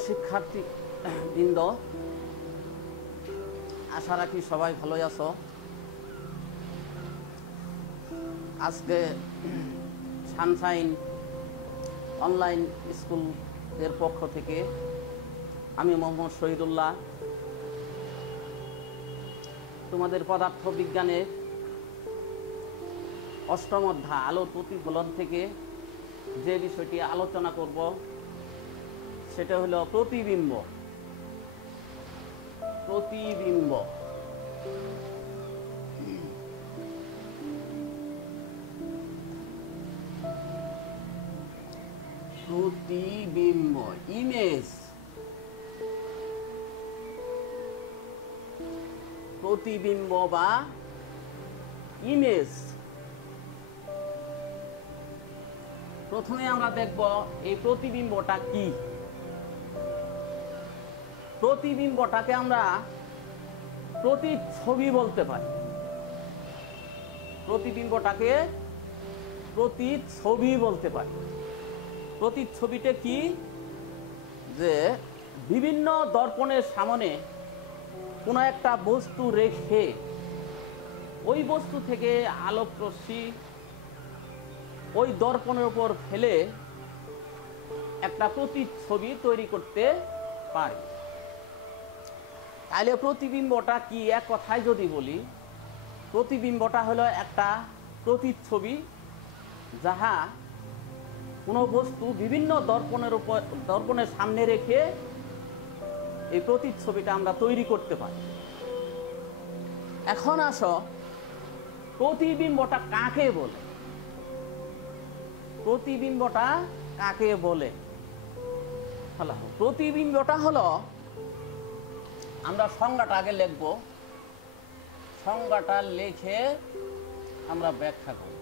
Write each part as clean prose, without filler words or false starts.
প্রিয় শিক্ষার্থী বৃন্দ, আশা রাখি সবাই ভালো আছো। আজকে সানশাইন অনলাইন স্কুলের পক্ষ থেকে আমি মোহাম্মদ শহীদুল্লাহ তোমাদের পদার্থ বিজ্ঞানের অষ্টম অধ্যায় আলোর প্রতিফলন থেকে যে বিষয়টি আলোচনা করব সেটা হলো প্রতিবিম্ব। প্রতিবিম্ব প্রতিবিম্ব ইমেজ। প্রতিবিম্ব বা ইমেজ। প্রথমে আমরা দেখব এই প্রতিবিম্বটা কি। প্রতিবিম্বটাকে আমরা প্রতিচ্ছবি বলতে পারি। প্রতিবিম্বটাকে প্রতিচ্ছবি বলতে পারি। প্রতিচ্ছবিটা কি? যে বিভিন্ন দর্পণের সামনে কোনো একটা বস্তু রেখে ওই বস্তু থেকে আলোক রশ্মি ওই দর্পণের উপর ফেলে একটা প্রতিচ্ছবি তৈরি করতে পারে। তাহলে প্রতিবিম্বটা কি? এক কথায় যদি বলি, প্রতিবিম্বটা হলো একটা প্রতিচ্ছবি যাহা কোনো বস্তু বিভিন্ন দর্পণের সামনে রেখে এই প্রতিচ্ছবিটা আমরা তৈরি করতে পারি। এখন আসো, প্রতিবিম্বটা কাকে বলে? প্রতিবিম্বটা কাকে বলে? প্রতিবিম্বটা হলো, আমরা সংজ্ঞাটা আগে লিখব, সংজ্ঞাটা লিখে আমরা ব্যাখ্যা করব।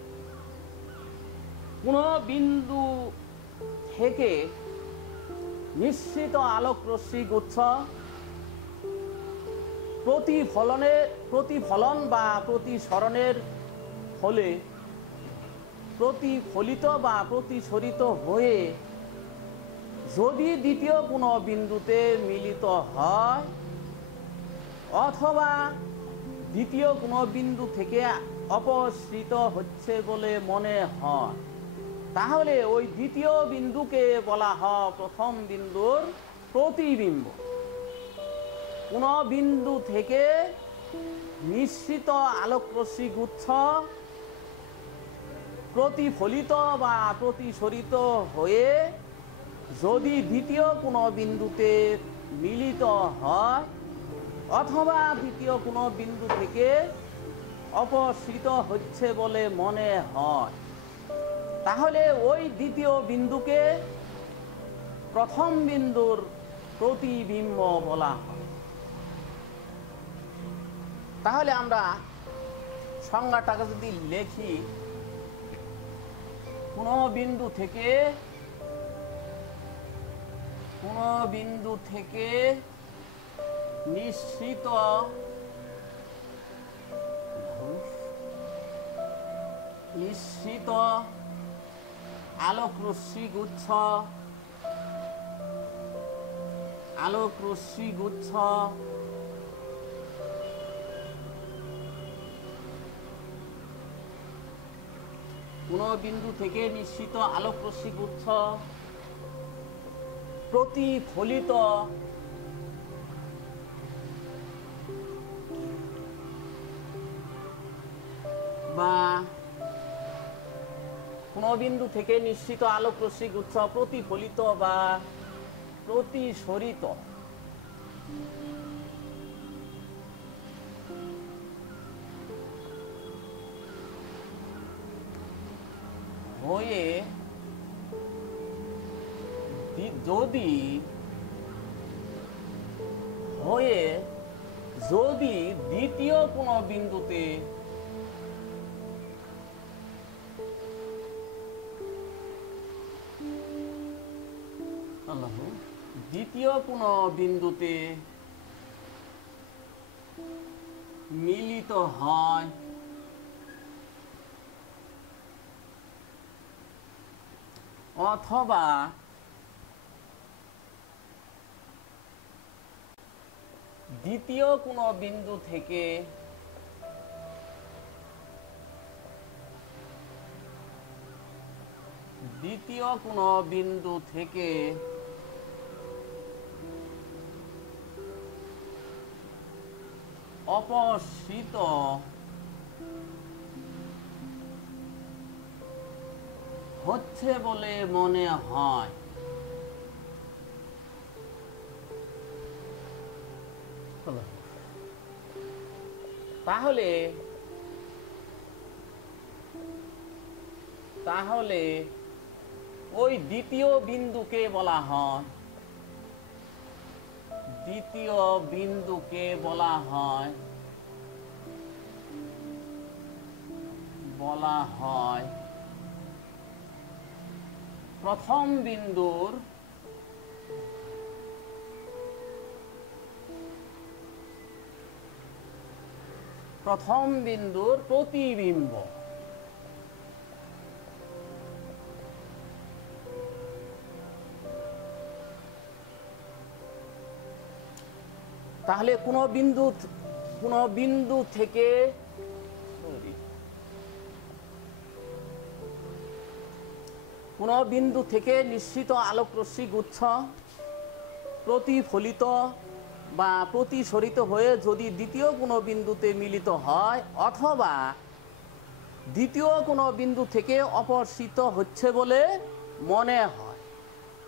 কোনো বিন্দু থেকে নিশ্চিত আলোক রশ্মি গুচ্ছ প্রতিফলন বা প্রতিসরণের ফলে প্রতিফলিত বা প্রতিসরিত হয়ে যদি দ্বিতীয় কোনো বিন্দুতে মিলিত হয় অথবা দ্বিতীয় কোনো বিন্দু থেকে অপসৃত হচ্ছে বলে মনে হয়, তাহলে ওই দ্বিতীয় বিন্দুকে বলা হয় প্রথম বিন্দুর প্রতিবিম্ব। কোনো বিন্দু থেকে নিশ্চিত আলোক রশ্মি গুচ্ছ প্রতিফলিত বা প্রতিসরিত হয়ে যদি দ্বিতীয় কোনো বিন্দুতে মিলিত হয় অথবা দ্বিতীয় কোনো বিন্দু থেকে অপসৃত হচ্ছে বলে মনে হয়, তাহলে ওই দ্বিতীয় বিন্দুকে প্রথম বিন্দুর প্রতিবিম্ব বলা হয়। তাহলে আমরা সংজ্ঞাটাকে যদি লিখি, কোনো বিন্দু থেকে নিশ্চিত আলোক রশ্মি গুচ্ছ কোনো বিন্দু থেকে নিশ্চিত আলোক রশ্মি গুচ্ছ প্রতিফলিত বা কোনো বিন্দু থেকে নিশ্চিত আলোক রশ্মি গুচ্ছ প্রতিফলিত বা প্রতিসরিত হয়ে যদি দ্বিতীয় কোনো বিন্দুতে মিলিত হয় অথবা দ্বিতীয় কোনো বিন্দু থেকে অপসৃত হচ্ছে বলে মনে হয়। তাহলে ওই দ্বিতীয় বিন্দুকে বলা হয় প্রথম বিন্দুর প্রতিবিম্ব। তাহলে কোনো বিন্দু থেকে নিঃসৃত আলোক রশ্মি গুচ্ছ প্রতিফলিত বা প্রতিসরিত হয়ে যদি দ্বিতীয় কোনো বিন্দুতে মিলিত হয় অথবা দ্বিতীয় কোনো বিন্দু থেকে অপসৃত হচ্ছে বলে মনে হয়,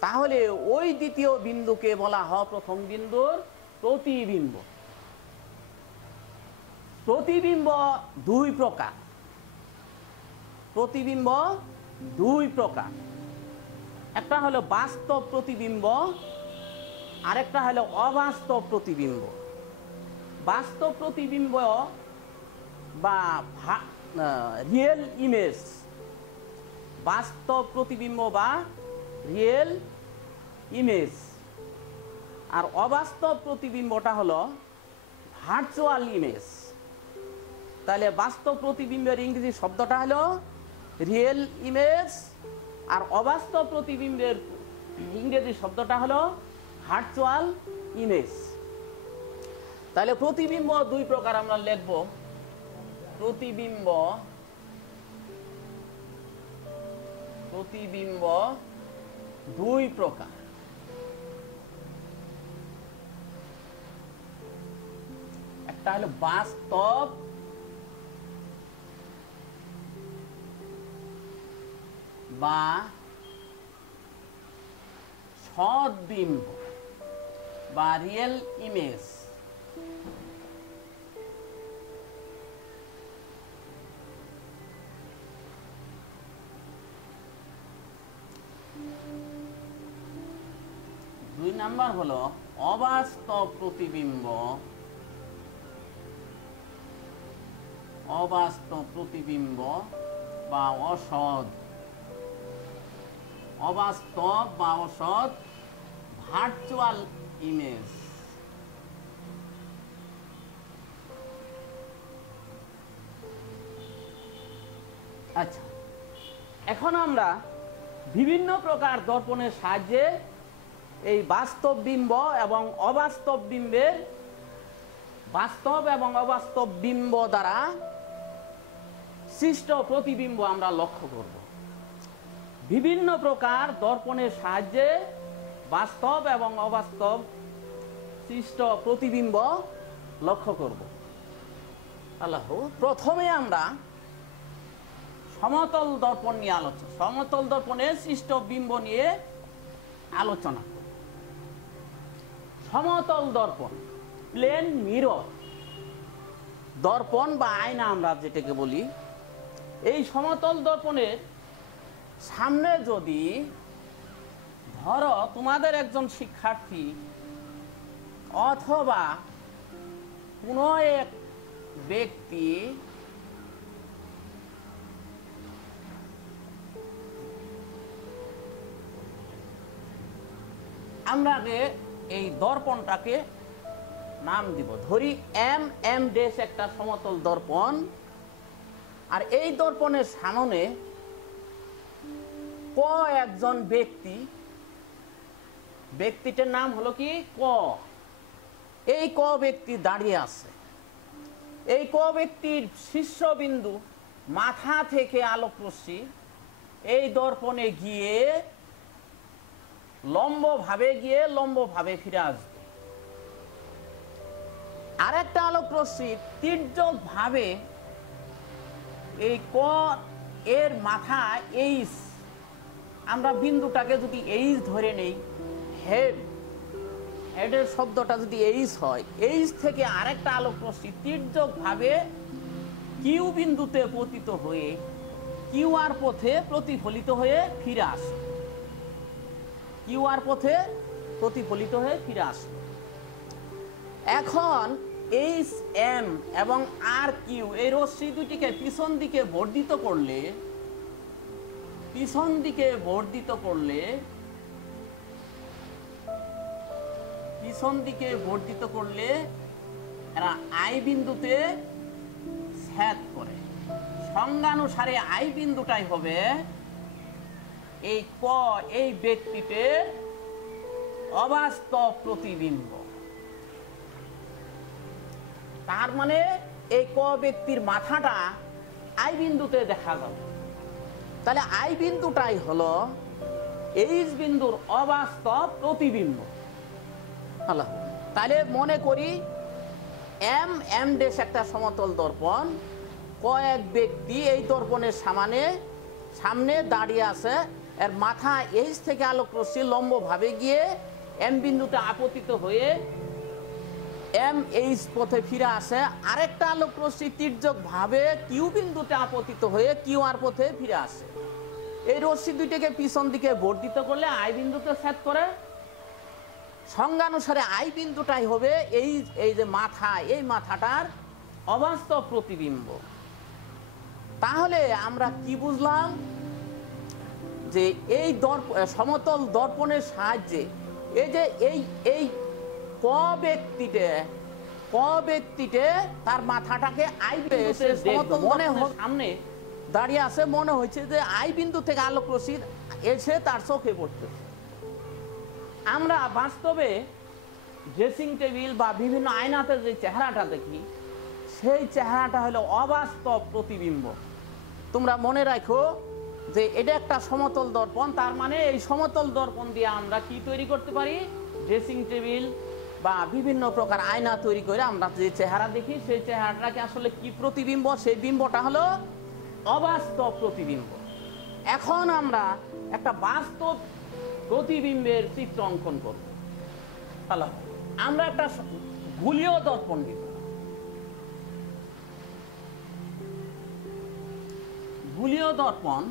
তাহলে ওই দ্বিতীয় বিন্দুকে বলা হয় প্রথম বিন্দুর প্রতিবিম্ব। প্রতিবিম্ব দুই প্রকার। একটা হলো বাস্তব প্রতিবিম্ব, আরেকটা হলো অবাস্তব প্রতিবিম্ব। বাস্তব প্রতিবিম্ব বা রিয়েল ইমেজ, বাস্তব প্রতিবিম্ব বা রিয়েল ইমেজ, আর অবাস্তব প্রতিবিম্বটা হলো ভার্চুয়াল ইমেজ। তাহলে বাস্তব প্রতিবিম্বের ইংরেজি শব্দটা হলো রিয়েল ইমেজ, আর অবাস্তব প্রতিবিম্বের ইংরেজি শব্দটা হলো ভার্চুয়াল ইমেজ। তাহলে প্রতিবিম্ব দুই প্রকার আমরা লিখব। প্রতিবিম্ব দুই প্রকার। একটা হলো বাস্তব বা সদ্বিম্ব বা রিয়েল ইমেজ। দুই নাম্বার হলো অবাস্তব প্রতিবিম্ব। বা অসৎ, অবাস্তব বা অসৎ ভার্চুয়াল ইমেজ। আচ্ছা, এখন আমরা বিভিন্ন প্রকার দর্পণের সাহায্যে এই বাস্তব বিম্ব এবং অবাস্তব বিম্বের, বাস্তব এবং অবাস্তব বিম্ব দ্বারা সৃষ্ট প্রতিবিম্ব আমরা লক্ষ্য করব। বিভিন্ন প্রকার দর্পণের সাহায্যে বাস্তব এবং অবাস্তব সৃষ্ট প্রতিবিম্ব লক্ষ্য করব। আল্লাহ, প্রথমে আমরা সমতল দর্পণ নিয়ে সমতল দর্পণের সৃষ্ট বিম্ব নিয়ে আলোচনা করব। সমতল দর্পণ, প্লেন মিরর দর্পণ বা আয়না আমরা যেটাকে বলি, এই সমতল দর্পণের সামনে যদি ধরো তোমাদের একজন শিক্ষার্থী অথবা কোনো এক ব্যক্তি আমরা এই দর্পণটাকে নাম দিব, ধরি এম ড্যাশ একটা সমতল দর্পণ, আর এই দর্পণের সামনে ক একজন ব্যক্তিটার নাম হলো কি ক। এই ক ব্যক্তি দাঁড়িয়ে আছে, এই ক ব্যক্তির শীর্ষবিন্দু মাথা থেকে আলোক রশ্মি এই দর্পণে গিয়ে লম্বভাবে ফিরে আসবে। আরেকটা আলোক রশ্মি তির্যকভাবে এই ক এর মাথা এইচ, আমরা বিন্দুটাকে যদি এইচ ধরে নেই, হেডের শব্দটা যদি এইচ হয়, এইচ থেকে আরেকটা আলোক রশ্মি তির্যকভাবে কিউ বিন্দুতে পতিত হয়ে কিউআর পথে প্রতিফলিত হয়ে ফিরে আসে, কিউআর পথে প্রতিফলিত হয়ে ফিরে আসে। এখন এইচ এম এবং আর কিউ এই রশ্মি দুটিকে পিছন দিকে বর্ধিত করলে এরা আই বিন্দুতে ছেদ করে। সংজ্ঞানুসারে আই বিন্দুটাই হবে এই ক এই ব্যক্তিটির অবাস্তব প্রতিবিম্ব। তার মানে এই ক ব্যক্তির মাথাটা আই বিন্দুতে দেখা যাবে। তাহলে আই বিন্দুটাই হলো এইচ বিন্দুর অবাস্তব প্রতিবিম্ব। তাহলে মনে করি এম ডেশ একটা সমতল দর্পণ, কয়েক ব্যক্তি এই দর্পণের সামনে দাঁড়িয়ে আছে, এর মাথা এইচ থেকে আলোক রশ্মি লম্বভাবে গিয়ে এম বিন্দুতে আপতিত হয়ে এম এইচ পথে ফিরে আসে, আরেকটা আলোক রশ্মি তির্যকভাবে কিউ বিন্দুতে আপতিত হয়ে কিউ আর পথে ফিরে আসে। এই রশ্মি দুইটাকে পিছন দিকে বর্ধিত করলে আই বিন্দুতে ছেদ করে। সংজ্ঞানুসারে আই বিন্দুটাই হবে এই যে মাথা, এই মাথাটার অবাস্তব প্রতিবিম্ব। তাহলে আমরা কি বুঝলাম? যে এই সমতল দর্পণের সাহায্যে এই যে এই ক ব্যক্তিতে তার মাথাটাকে আই বিন্দুতে সমতল সামনে দাঁড়িয়ে আছে, মনে হচ্ছে যে আই বিন্দু থেকে আলোক রশ্মি এসে তার চোখে পড়তেছে। আমরা বাস্তবে ড্রেসিং টেবিল বা বিভিন্ন আয়নাতে যে চেহারাটা দেখি, সেই চেহারাটা হলো অবাস্তব প্রতিবিম্ব। তোমরা মনে রাখো যে এটা একটা সমতল দর্পণ, তার মানে এই সমতল দর্পণ দিয়ে আমরা কি তৈরি করতে পারি? ড্রেসিং টেবিল বা বিভিন্ন প্রকার আয়না তৈরি করে আমরা যে চেহারা দেখি, সেই চেহারাটাকে আসলে কি প্রতিবিম্ব? সেই বিম্বটা হলো অবাস্তব প্রতিবিম্ব। এখন আমরা একটা বাস্তব প্রতিবিম্বের চিত্র অঙ্কন করব। আমরা একটা গুলীয় দর্পণ নিব। গুলীয় দর্পণ,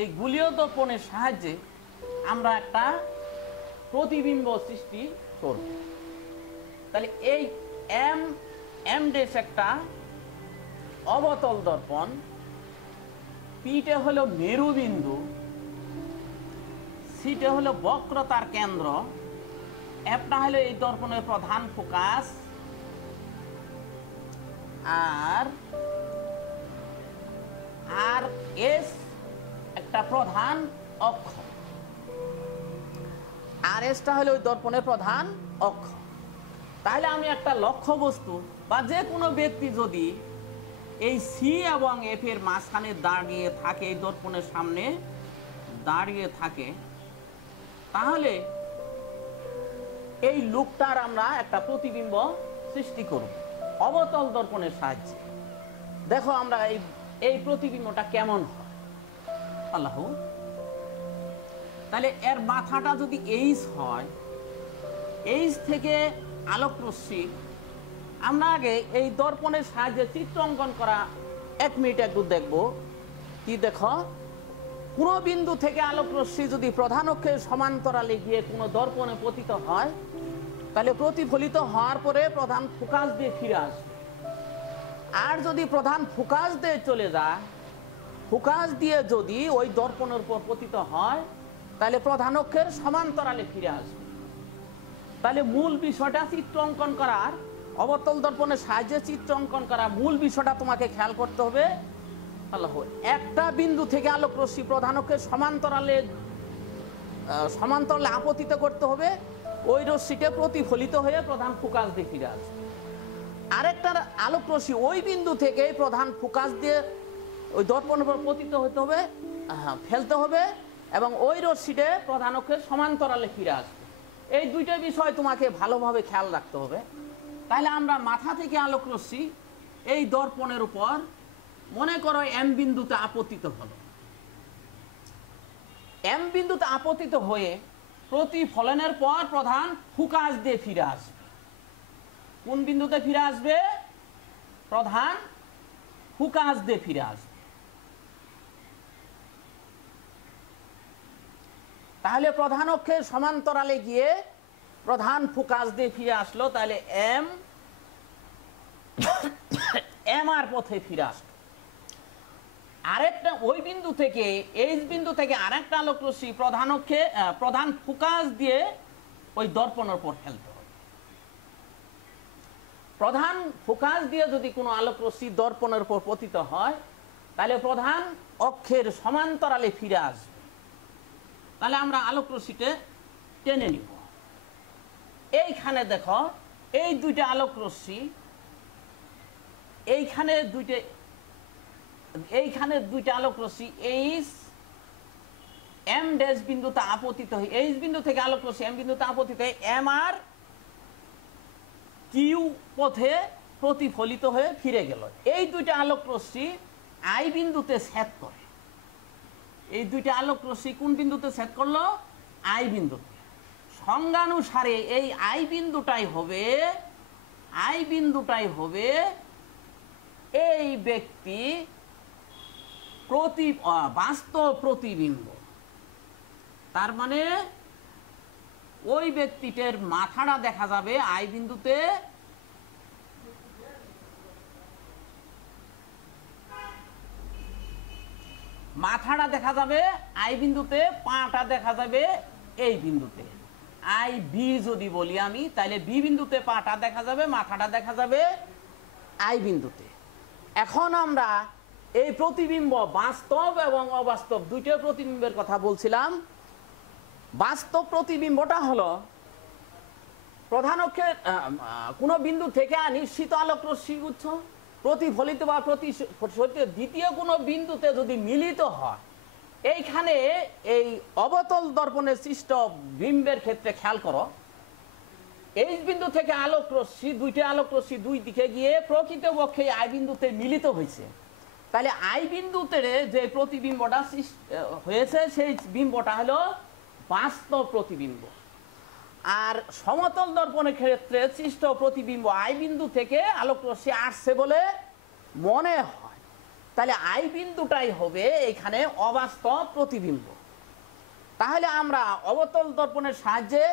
এই গুলীয় দর্পণের সাহায্যে আমরা একটা প্রতিবিম্ব সৃষ্টি করব। তাহলে এই এম ডেশ একটা অবতল দর্পণ, পিটে হলো মেরুবিন্দু, সিটে হলো বক্রতার কেন্দ্র, এফটা হলো এই দর্পণের প্রধান ফোকাস, আর এস একটা প্রধান অক্ষ, আর এসটা হলো ওই দর্পণের প্রধান অক্ষ। তাহলে আমি একটা লক্ষ্য বস্তু বা যে কোনো ব্যক্তি যদি এই সি এবং এফ এর মাঝখানে দাঁড়িয়ে থাকে, এই দর্পণের সামনে দাঁড়িয়ে থাকে, তাহলে এই লোকটার আমরা একটা প্রতিবিম্ব সৃষ্টি করব অবতল দর্পণের সাহায্যে। দেখো আমরা এই প্রতিবিম্বটা কেমন হয়। আল্লাহ, তাহলে এর মাথাটা যদি এইচ হয়, এইচ থেকে আলোক রশ্মি আমরা আগে এই দর্পণের সাহায্যে চিত্র অঙ্কন করা 1 মিনিট একটু দেখব। কি দেখো, কোন বিন্দু থেকে আলোক রশ্মি যদি প্রধান অক্ষের সমান্তরালে গিয়ে কোনো দর্পণে পতিত হয়, তাহলে প্রতিফলিত হওয়ার পরে প্রধান ফোকাস দিয়ে ফিরে আসবে। আর যদি প্রধান ফোকাস দিয়ে চলে যায়, ফোকাস দিয়ে যদি ওই দর্পণের উপর পতিত হয়, তাহলে প্রধান অক্ষের সমান্তরালে ফিরে আসবে। তাহলে মূল বিষয়টা চিত্র অঙ্কন করার, অবতল দর্পণের সাহায্যে চিত্র অঙ্কন করা মূল বিষয়টা তোমাকে খেয়াল করতে হবে। একটা বিন্দু থেকে আলোক রশ্মি প্রধান অক্ষের সমান্তরালে আপতিত করতে হবে, ওই রশ্মিটা প্রতিফলিত হয়ে প্রধান ফোকাস দিয়ে ফিরে আসবে। আরেকটা আলোক রশ্মি ওই বিন্দু থেকে প্রধান ফোকাস দিয়ে ওই দর্পণের উপর পতিত হতে হবে, ফেলতে হবে, এবং ওই রশ্মিটা প্রধান অক্ষের সমান্তরালে ফিরে আসবে। এই দুইটা বিষয় তোমাকে ভালোভাবে খেয়াল রাখতে হবে। তাহলে আমরা মাথা থেকে আলোক রশ্মি এই দর্পণের উপর মনে করো এম বিন্দুতে আপতিত হলো। এম বিন্দুতে আপতিত হয়ে প্রতিফলনের পর প্রধান ফোকাস দিয়ে ফিরে আসবে। কোন বিন্দুতে ফিরে আসবে? প্রধান ফোকাস দিয়ে ফিরে আসবে। তাহলে প্রধান অক্ষের সমান্তরালে গিয়ে প্রধান ফোকাস দিয়ে ফিরে আসলো। তাহলে এম আর পথে ফিরে আসলো। আরেকটা ওই বিন্দু থেকে এইচ বিন্দু থেকে আরেকটা আলোক রশ্মি প্রধান অক্ষে প্রধান ফোকাস দিয়ে ওই দর্পণের উপর ফেলতে হবে। প্রধান ফোকাস দিয়ে যদি কোনো আলোক রশ্মি দর্পণের উপর পতিত হয় তাহলে প্রধান অক্ষের সমান্তরালে ফিরে আসবে। তাহলে আমরা আলোক রশ্মিতে টেনে নিব। এইখানে দেখো এই দুইটা আলোক রশ্মি এইখানে দুইটা আলোক রশ্মি এইচ এম ড্যাশ বিন্দুতে আপতিত হয়ে এইচ বিন্দু থেকে আলোক রশ্মি এম বিন্দুতে আপতিত হয়ে এম আর কিউ পথে প্রতিফলিত হয়ে ফিরে গেল। এই দুইটা আলোক রশ্মি আই বিন্দুতে ছেদ করে। এই দুইটা আলোক রশ্মি কোন বিন্দুতে ছেদ করলো? আই বিন্দুতে। সংজ্ঞানুসারে এই আই বিন্দুটাই হবে এই ব্যক্তি বাস্তব প্রতিবিম্ব। তার মানে ওই ব্যক্তিটার মাথাটা দেখা যাবে আই বিন্দুতে, মাথাটা দেখা যাবে আই বিন্দুতে, পাটা দেখা যাবে এই বিন্দুতে। আই বি যদি বলি আমি, তাহলে বি বিন্দুতে পাটা দেখা যাবে, মাথাটা দেখা যাবে আই বিন্দুতে। এখন আমরা এই প্রতিবিম্ব বাস্তব এবং অবাস্তব দুইটা প্রতিবিম্বের কথা বলছিলাম। বাস্তব প্রতিবিম্বটা হলো প্রধান অক্ষের কোন বিন্দু থেকে নিশ্চিত আলোক রশ্মি গুচ্ছ প্রতিফলিত বা প্রতিফলিত দ্বিতীয় কোনো বিন্দুতে যদি মিলিত হয়, এইখানে এই অবতল দর্পণের সৃষ্ট বিম্বের ক্ষেত্রে খেয়াল করো, এই বিন্দু থেকে আলোক রশ্মি দুইটা আলোক রশ্মি দুই দিকে গিয়ে প্রকৃতপক্ষে আই বিন্দুতে মিলিত হয়েছে। তাহলে আই বিন্দুতে যে প্রতিবিম্বটা হয়েছে সেই বিম্বটা হলো বাস্তব প্রতিবিম্ব। আর সমতল দর্পণের ক্ষেত্রে সৃষ্ট প্রতিবিম্ব আই বিন্দু থেকে আলোক রশ্মি আসছে বলে মনে হয়। তাহলে আই বিন্দুটাই হবে এখানে অবাস্তব প্রতিবিম্ব। তাহলে আমরা অবতল দর্পণের সাহায্যে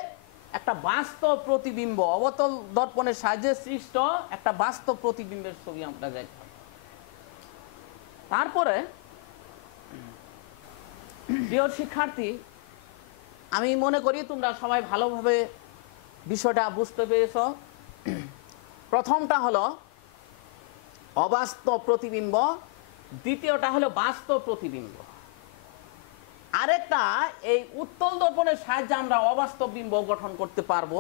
একটা বাস্তব প্রতিবিম্ব, অবতল দর্পণের সাহায্যে সৃষ্ট একটা বাস্তব প্রতিবিম্বের ছবি আমরা দেখব। তারপরে প্রিয় শিক্ষার্থী, আমি মনে করি তোমরা সবাই ভালোভাবে বিষয়টা বুঝতে পেরেছ। প্রথমটা হলো অবাস্তব প্রতিবিম্ব, দ্বিতীয়টা হলো বাস্তব প্রতিবিম্ব। আরেকটা এই উত্তল দর্পণের সাহায্যে আমরা অবাস্তব বিম্ব গঠন করতে পারবো।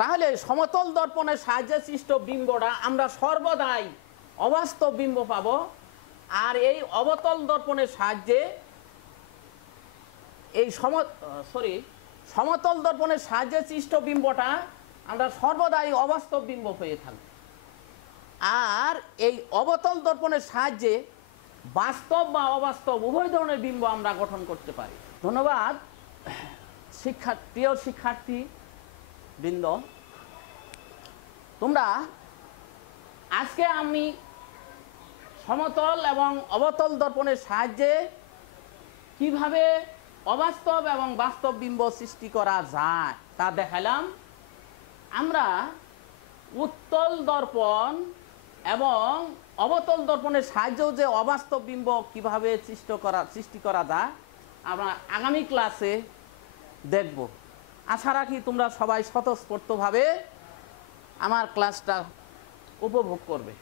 তাহলে সমতল দর্পণের সাহায্যে সৃষ্ট বিম্বটা আমরা সর্বদাই অবাস্তব বিম্ব পাবো। আর এই অবতল দর্পণের সাহায্যে এই সমতল দর্পণের সাহায্যে সৃষ্ট বিম্বটা আমরা সর্বদাই অবাস্তব বিম্ব হয়ে থাকবে। আর এই অবতল দর্পণের সাহায্যে বাস্তব বা অবাস্তব উভয় ধরনের বিম্ব আমরা গঠন করতে পারি। ধন্যবাদ প্রিয় শিক্ষার্থী বৃন্দ। তোমরা আজকে আমি সমতল এবং অবতল দর্পণের সাহায্যে কিভাবে অবাস্তব এবং বাস্তব বিম্ব সৃষ্টি করা যায় তা দেখালাম। আমরা উত্তল দর্পণ এবং অবতল দর্পণের সাহায্যেও যে অবাস্তব বিম্ব কিভাবে সৃষ্টি করা যায় আমরা আগামী ক্লাসে দেখব। আশা রাখি তোমরা সবাই স্বতঃস্ফূর্তভাবে আমার ক্লাসটা উপভোগ করবে।